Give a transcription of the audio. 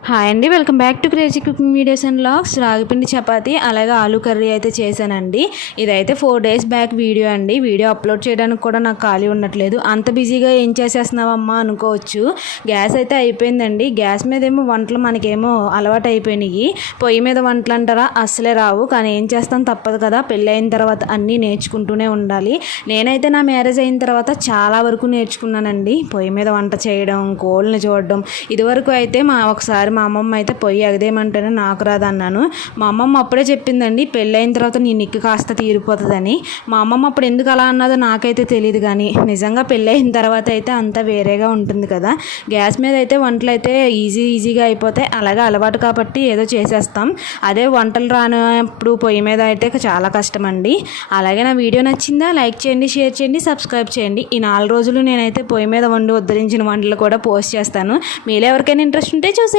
Hi అండి, welcome back to crazy cooking videos and vlogs. రాగిపిండి చపాతీ అలాగే ఆలూ కర్రీ అయితే చేశానండి. ఇదైతే 4 days బ్యాక్ వీడియో అండి. వీడియో అప్లోడ్ చేయడానికి కూడా నాకు ఖాళీ ఉండట్లేదు. అంత బిజీగా ఏం చేసేస్తున్నావమ్మా అనుకోవచ్చు. గ్యాస్ అయితే అయిపోయిందండి. గ్యాస్ మీద ఏమో వంటలు మనకేమో అలవాటు అయిపోయినాయి. పొయ్యి మీద వంటలు అంటారా అస్సలే రావు, కానీ ఏం చేస్తాం, తప్పదు కదా. పెళ్ళి అయిన తర్వాత అన్నీ నేర్చుకుంటూనే ఉండాలి. నేనైతే నా మ్యారేజ్ అయిన తర్వాత చాలా వరకు నేర్చుకున్నానండి. పొయ్యి మీద వంట చేయడం, కోళ్ళని చూడడం. ఇదివరకు అయితే ఒకసారి మా అమ్మమ్మ అయితే పొయ్యి అగదేమంటేనే నాకు రాదన్నాను. మా అమ్మమ్మ అప్పుడే చెప్పిందండి, పెళ్ళైన తర్వాత నీ నిక్కు కాస్త తీరిపోతుందని. మా అమ్మమ్మ అప్పుడు ఎందుకు అలా అన్నదో నాకైతే తెలియదు, కానీ నిజంగా పెళ్ళైన తర్వాత అయితే అంతా వేరేగా ఉంటుంది కదా. గ్యాస్ మీద అయితే వంటలు అయితే ఈజీగా అయిపోతాయి. అలాగే అలవాటు కాబట్టి ఏదో చేసేస్తాం. అదే వంటలు రానప్పుడు పొయ్యి మీద అయితే చాలా కష్టం అండి. అలాగే నా వీడియో నచ్చిందా? లైక్ చేయండి, షేర్ చేయండి, సబ్స్క్రైబ్ చేయండి. ఈ 4 రోజులు నేనైతే పొయ్యి మీద వండి ఉద్ధరించిన వంటలు కూడా పోస్ట్ చేస్తాను. మీలో ఎవరికైనా ఇంట్రెస్ట్ ఉంటే చూసే